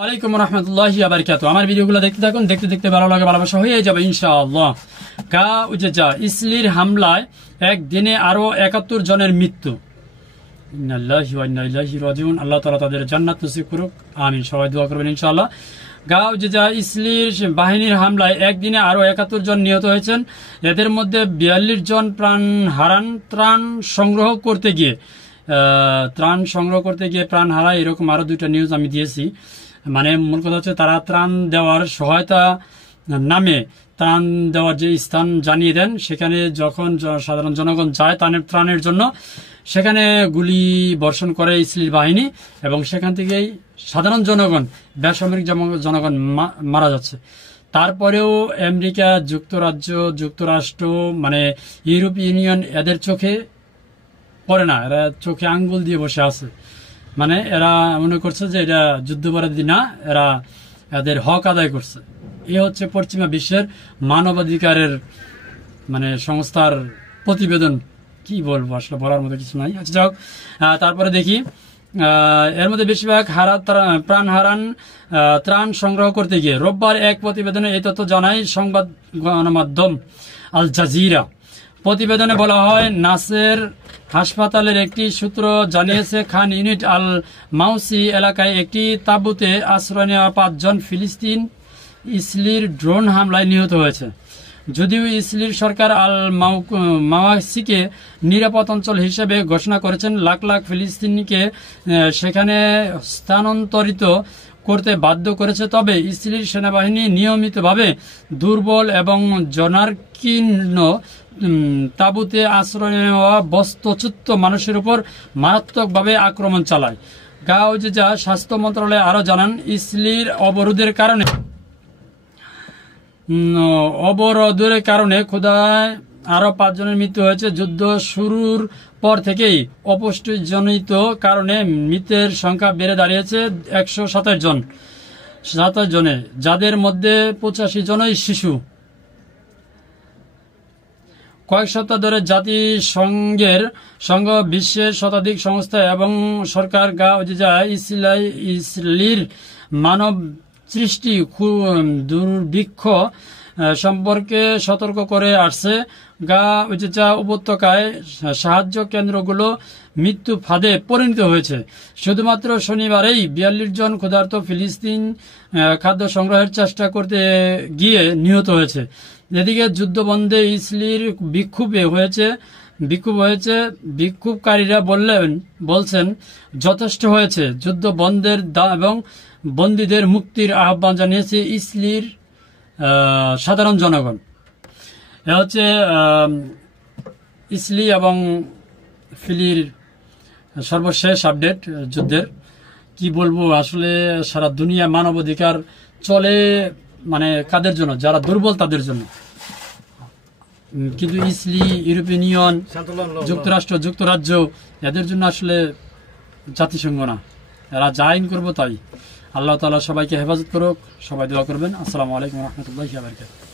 ওয়ালাইকুম রাহমাতুল্লাহি ওয়া বারাকাতুহু। আমার ভিডিওগুলো দেখতে থাকুন, দেখতে দেখতে ভালো লাগে, ভালোবাসা হয়ে যাবে ইনশাআল্লাহ। গাউজা ইসলির হামলায় একদিনে আরো ৭১ জনের মৃত্যু। ইন্নাল্লাহি ওয়া ইন্না ইলাইহি রাজিউন। আল্লাহ তাআলা তাদের জান্নাত নসিব করুক, আমিন। সবাই দোয়া করবেন ইনশাআল্লাহ। গাউজা ইসলির বাহিনীর হামলায় একদিনে আরো ৭১ জন নিহত হয়েছেন। এদের মধ্যে ৪২ জন প্রাণ হারান ত্রাণ সংগ্রহ করতে গিয়ে প্রাণ হারায়। এরকম আরো দুইটা নিউজ আমি দিয়েছি। মানে মূল কথা হচ্ছে তারা ত্রাণ দেওয়ার সহায়তা নামে ত্রাণ দেওয়ার যে স্থান জানিয়ে দেন, সেখানে যখন সাধারণ জনগণ যায় ত্রাণের জন্য, সেখানে গুলি বর্ষণ করে ইসলির বাহিনী এবং সেখান থেকেই সাধারণ জনগণ, বেসামরিক জনগণ মারা যাচ্ছে। তারপরেও আমেরিকা যুক্তরাষ্ট্র মানে ইউরোপ ইউনিয়ন এদের চোখে পড়ে না, এরা চোখে আঙ্গুল দিয়ে বসে আছে। মানে এরা মনে করছে যে এটা যুদ্ধপরাধী না, এরা এদের হক আদায় করছে। এ হচ্ছে পশ্চিমা বিশ্বের মানবাধিকারের মানে সংস্থার প্রতিবেদন। কি বলবো, আসলে বলার মতো কিছু নাই। আচ্ছা যাক, তারপরে দেখি এর মধ্যে বেশিরভাগ প্রাণ হারান ত্রাণ সংগ্রহ করতে গিয়ে। রোববার এক প্রতিবেদনে এই তথ্য জানায় সংবাদ গণমাধ্যম আল জাজিরা। প্রতিবেদনে বলা হয়, নাসের হাসপাতালের একটি সূত্র জানিয়েছে খান ইউনিট আল মাউসি এলাকায় একটি তাঁবুতে আশ্রয় নেওয়া ৫ জন ফিলিস্তিন ইসলির ড্রোন হামলায় নিহত হয়েছে। যদিও ইসলির সরকার আল মাওয়াসিকে নিরাপদ অঞ্চল হিসেবে ঘোষণা করেছেন, লাখ লাখ ফিলিস্তিনিকে সেখানে স্থানান্তরিত করতে বাধ্য করেছে। তবে ইসরায়েলি সেনাবাহিনী নিয়মিতভাবে দুর্বল এবং জনাকীর্ণ তাঁবুতে আশ্রয় নেওয়া বস্তুচ্যুত মানুষের উপর মারাত্মকভাবে আক্রমণ চালায়। গাউজা স্বাস্থ্য মন্ত্রণালয় আরও জানান, ইসরায়েলির অবরোধের কারণে ক্ষুধায় আরো ৫ জনের মৃত্যু হয়েছে। যুদ্ধ শুরুর পর থেকেই অপুষ্টিজনিত কারণে মৃতের সংখ্যা বেড়ে দাঁড়িয়েছে ১২৭ জনে, যাদের মধ্যে ৮৫ জনই শিশু। কয়েক সপ্তাহ ধরে জাতিসংঘের বিশ্বের শতাধিক সংস্থা এবং সরকার গাউজা ইসরায়েলির মানব সৃষ্টি দুর্ভিক্ষ সম্পর্কে সতর্ক করে আসছে। গাউজা উপত্যকায় সাহায্য কেন্দ্রগুলো মৃত্যু ফাঁদে পরিণত হয়েছে। শুধুমাত্র শনিবারেই ৪২ জন ক্ষুধার্ত ফিলিস্তিন খাদ্য সংগ্রহের চেষ্টা করতে গিয়ে নিহত হয়েছে। এদিকে যুদ্ধ বন্ধে ইসরায়েল বিক্ষোভ হয়েছে। বিক্ষোভকারীরা বলছেন যথেষ্ট হয়েছে। যুদ্ধ বন্ধের এবং বন্দীদের মুক্তির আহ্বান জানিয়েছে ইসরায়েলির সাধারণ জনগণ। এ হচ্ছে ইসরায়েল এবং ফিলির সর্বশেষ আপডেট যুদ্ধের। কি বলবো, আসলে সারা দুনিয়া মানবাধিকার চলে মানে কাদের জন্য? যারা দুর্বল তাদের জন্য। কিন্তু ইসরায়েল, ইউরোপিয়ান ইউনিয়ন, যুক্তরাজ্য এদের জন্য আসলে জাতিসংঘ না। এরা যা আইন করবো তাই। আল্লাহ তাআলা সবাইকে হেফাজত করুক, সবাই দোয়া করবেন। আসসালামু আলাইকুম ওয়া রাহমাতুল্লাহি ওয়া বারাকাতুহু।